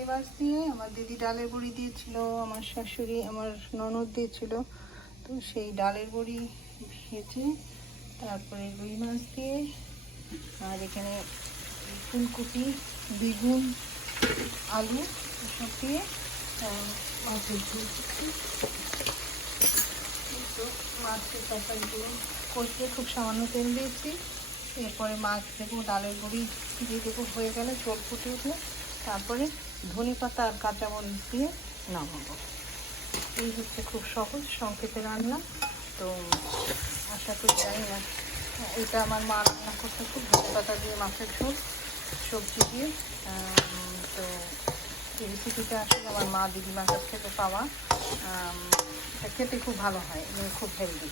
চিংড়ি মাছ দিয়ে আমার দিদি ডালের বড়ি দিয়েছিল, আমার শাশুড়ি আমার ননদ দিয়েছিল। তো সেই ডালের বড়ি ভেজে তারপরে রুই মাছ দিয়ে, আর এখানে ফুলকপি, বেগুন, আলু এসব দিয়ে মাছের ঝোল করছি। তো মাছের তরকারিগুলো কষিয়ে খুব সামান্য তেল দিয়েছি, এরপরে মাছ দেবো, ডালের বড়ি দিয়ে দেবো, হয়ে গেলে ঝোল ফুটে উঠলে তারপরে ধনেপাতা আর কাঁচামরিচ দিয়ে নামাবো। এই হচ্ছে খুব সহজ সংক্ষেপে রান্না। তো আশা করি, জানি না, এটা আমার মা রান্না করতে খুব ধনেপাতা দিয়ে মাছের ঝোল সবজি দিয়ে। তো এই রেসিপিটা আসলে আমার মা দিদিমার কাছ থেকে পাওয়া। এটা খেতে খুব ভালো হয় এবং খুব হেলদি।